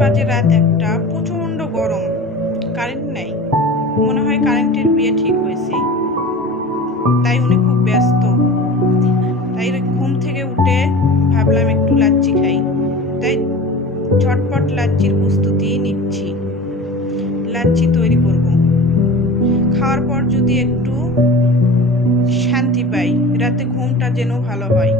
বাজে রাত 1টা, প্রচণ্ড গরম, কারেন্ট নাই। মনে হয় কারেন্টের বিয়ে ঠিক হয়েছে, তাই উনি খুব ব্যস্ত। তাই ঘুম থেকে উঠে ভাবলাম একটু লাচ্ছি খাই, তাই ঝটপট লাচ্ছির প্রস্তুতি নিচ্ছি। লাচ্ছি তৈরি করব। খাওয়ার পর যদি একটু শান্তি পাই, রাতে ঘুমটা যেন ভালো হয়।